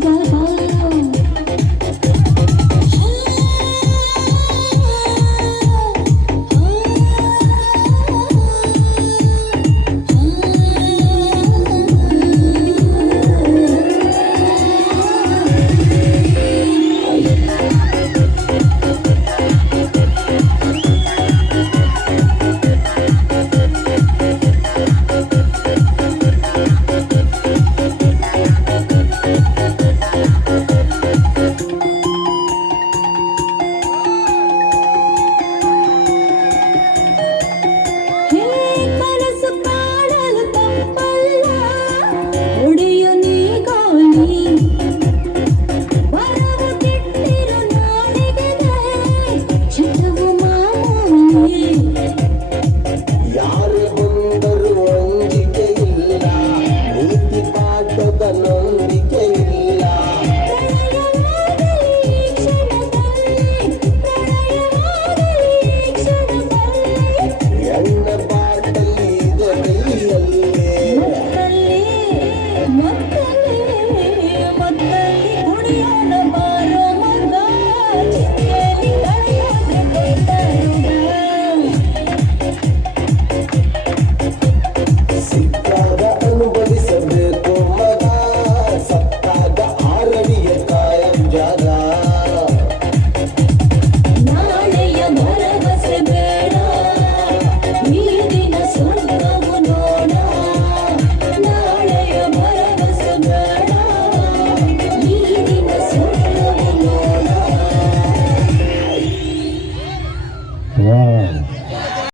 gotta